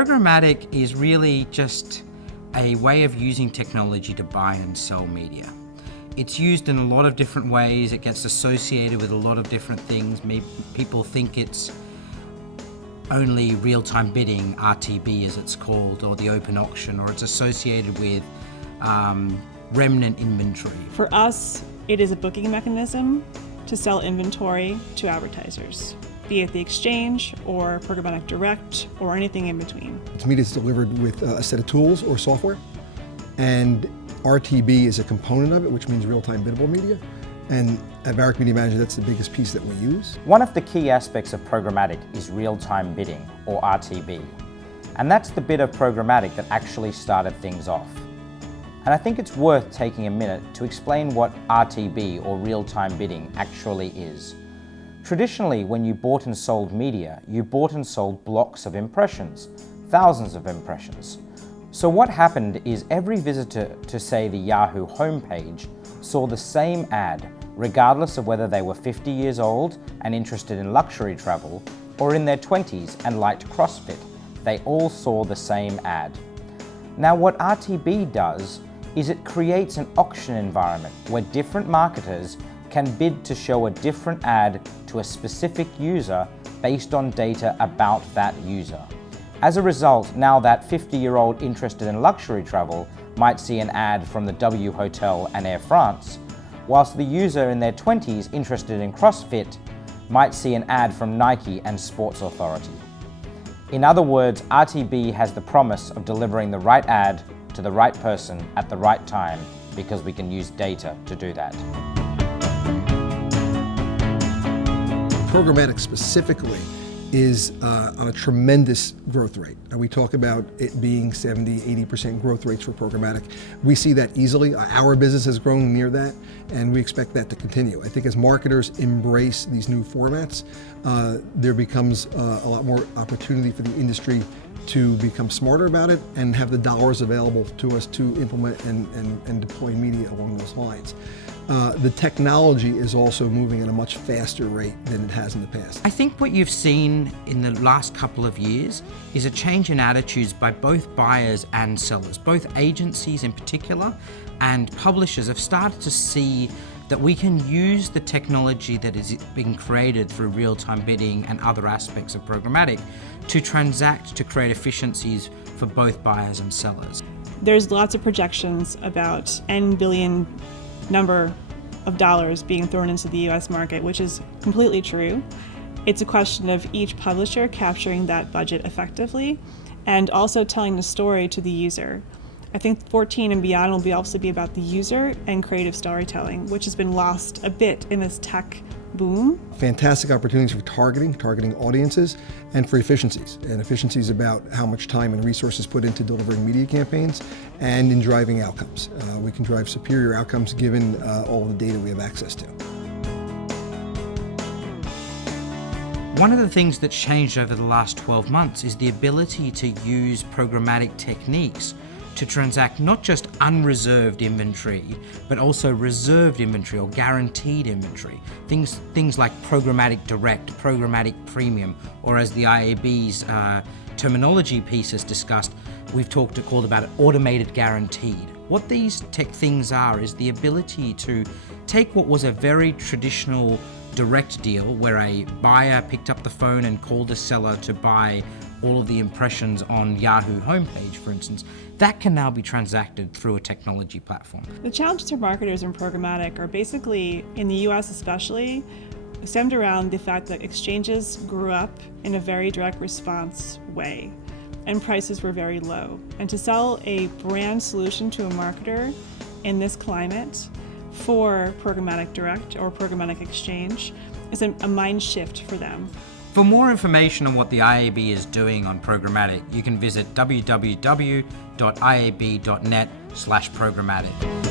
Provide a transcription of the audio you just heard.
Programmatic is really just a way of using technology to buy and sell media. It's used in a lot of different ways. It gets associated with a lot of different things. Maybe people think it's only real-time bidding, RTB as it's called, or the open auction, or it's associated with remnant inventory. For us, it is a booking mechanism to sell inventory to advertisers, be it the exchange or Programmatic Direct or anything in between. It's media that's delivered with a set of tools or software, and RTB is a component of it, which means real-time biddable media. And at Varick Media Manager, that's the biggest piece that we use. One of the key aspects of programmatic is real-time bidding, or RTB. And that's the bit of programmatic that actually started things off. And I think it's worth taking a minute to explain what RTB, or real-time bidding, actually is. Traditionally, when you bought and sold media, you bought and sold blocks of impressions, thousands of impressions. So what happened is every visitor to, say, the Yahoo homepage saw the same ad, regardless of whether they were 50 years old and interested in luxury travel, or in their 20s and liked CrossFit. They all saw the same ad. Now what RTB does is it creates an auction environment where different marketers can bid to show a different ad to a specific user based on data about that user. As a result, now that 50-year-old interested in luxury travel might see an ad from the W Hotel and Air France, whilst the user in their 20s interested in CrossFit might see an ad from Nike and Sports Authority. In other words, RTB has the promise of delivering the right ad to the right person at the right time, because we can use data to do that. Programmatic specifically is on a tremendous growth rate. And we talk about it being 70–80% growth rates for programmatic. We see that easily. Our business has grown near that, and we expect that to continue. I think as marketers embrace these new formats, there becomes a lot more opportunity for the industry to become smarter about it and have the dollars available to us to implement and deploy media along those lines. The technology is also moving at a much faster rate than it has in the past. I think what you've seen in the last couple of years is a change in attitudes by both buyers and sellers. Both agencies in particular and publishers have started to see that we can use the technology that is being created through real-time bidding and other aspects of programmatic to transact, to create efficiencies for both buyers and sellers. There's lots of projections about N billion number of dollars being thrown into the US market, which is completely true. It's a question of each publisher capturing that budget effectively and also telling the story to the user. I think 14 and beyond will also be about the user and creative storytelling, which has been lost a bit in this tech boom. Fantastic opportunities for targeting audiences, and for efficiencies. And efficiencies about how much time and resources put into delivering media campaigns and in driving outcomes. We can drive superior outcomes given all the data we have access to. One of the things that's changed over the last 12 months is the ability to use programmatic techniques to transact not just unreserved inventory, but also reserved inventory or guaranteed inventory. Things like Programmatic Direct, Programmatic Premium, or as the IAB's terminology piece has discussed, we've called about it automated guaranteed. What these tech things are is the ability to take what was a very traditional direct deal where a buyer picked up the phone and called a seller to buy all of the impressions on Yahoo homepage, for instance, that can now be transacted through a technology platform. The challenges for marketers in programmatic are basically, in the US especially, stemmed around the fact that exchanges grew up in a very direct response way and prices were very low. And to sell a brand solution to a marketer in this climate for Programmatic Direct or Programmatic Exchange is a mind shift for them. For more information on what the IAB is doing on programmatic, you can visit www.iab.net/programmatic.